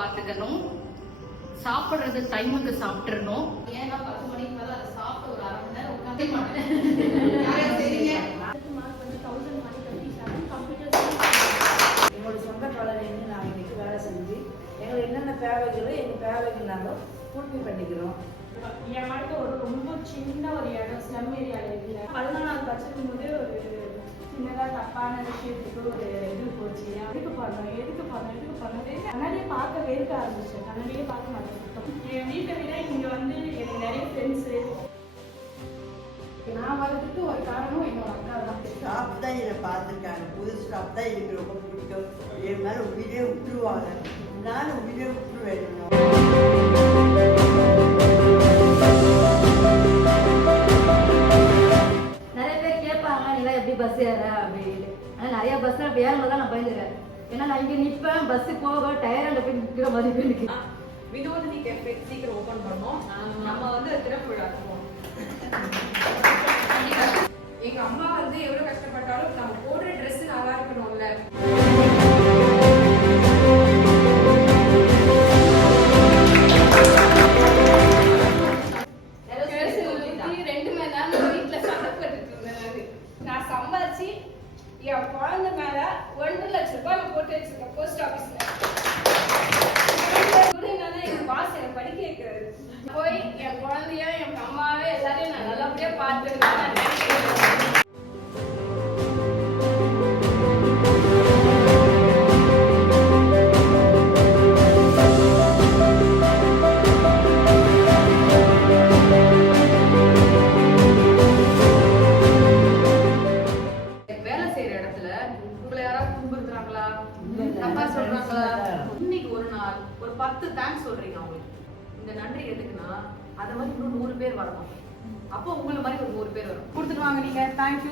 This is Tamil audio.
பார்த்துக்கணும். சாப்பிட்றது டைமுக்கு சாப்பிட்டுறணும். ஏன்னா 10 மணிக்கு மேலே அதை சாப்பிட்டு ஒரு 1/2 மணி நேரம் உட்காந்து மாட்டேன். என்னோட சொந்த காலையிலேருந்து நான் இன்னைக்கு வேலை செஞ்சு எங்களுக்கு என்னென்ன தேவைகளோ எங்கள் தேவைகள்னாலும் பூர்த்தி பண்ணிக்கிறோம். என் வாழ்க்கை ஒரு ரொம்ப சின்ன ஒரு இடம் ஸ்லம் ஏரியாவில் இல்லை. 14 படிச்சிருக்கும் போது ஒரு சின்னதாக தப்பான விஷயத்துக்கு ஒரு இது போச்சு. எதுக்கு பண்ணணும் கண்ணாடியே பார்க்க வெறுக்க ஆரம்பிச்சேன். கண்ணாடியே பார்க்க மாட்டேன். என் வீட்டை விட இங்கே வந்து எனக்கு நிறைய ஃப்ரெண்ட்ஸு. நான் வரதுக்கு ஒரு காரணம் என்னோட அக்கா தான். ஸ்டாப் தான் என்னை பார்த்துருக்காங்க. புது ஸ்டாப் தான் எனக்கு ரொம்ப பிடிக்கும். என் மேலே உயிரே விட்டுருவாங்க. நானும் உயிரே விட்டுருவேன். நிறைய பேர் கேட்பாங்க, நீலாம் எப்படி பஸ் ஏற அப்படின்னு. ஆனால் நிறைய பஸ்ல அப்படி ஏறும்போது தான் நான் பயந்துக்கிறேன். ஏன்னா நான் இங்கே நிற்பேன், பஸ்ஸு போக டயரில் போய் நிற்கிற மாதிரி போய் நிற்கிறேன். வினோதினி கேஃபே சீக்கிரம் ஓப்பன் பண்ணோம். நம்ம வந்து திறப்பு விழாக்குவோம். எங்க அம்மா வந்து எவ்வளவு கஷ்டப்பட்டாலும் நம்ம போடுற ட்ரெஸ் நல்லா இருக்கணும்ல. நான் சம்பாதிச்சு என் குழந்தை மேல 1 லட்சம் ரூபாய் போட்டு வச்சிருக்கேன் போஸ்ட் ஆபீஸ்ல. என் பாஸ் எனக்கு படிக்க வைக்கிறது. போய் என் குழந்தைய என் அம்மாவே எல்லாரையும் நான் நல்லபடியா பார்த்துருக்கேன். வேலை செய்யற இடத்துல உங்களை யாராவது துன்புறுத்துறாங்களா, தப்பா சொல்றாங்களா? இன்னைக்கு ஒரு நாள் ஒரு 10 தேங்க்ஸ் சொல்றீங்க அவங்களுக்கு. இந்த நன்றி எதுக்குன்னா அதை மாதிரி இன்னும் 100 பேர் வரணும். அப்போ உங்களை மாதிரி ஒரு 100 பேர் வரும். கொடுத்துட்டு வாங்க நீங்க. தேங்க்யூ.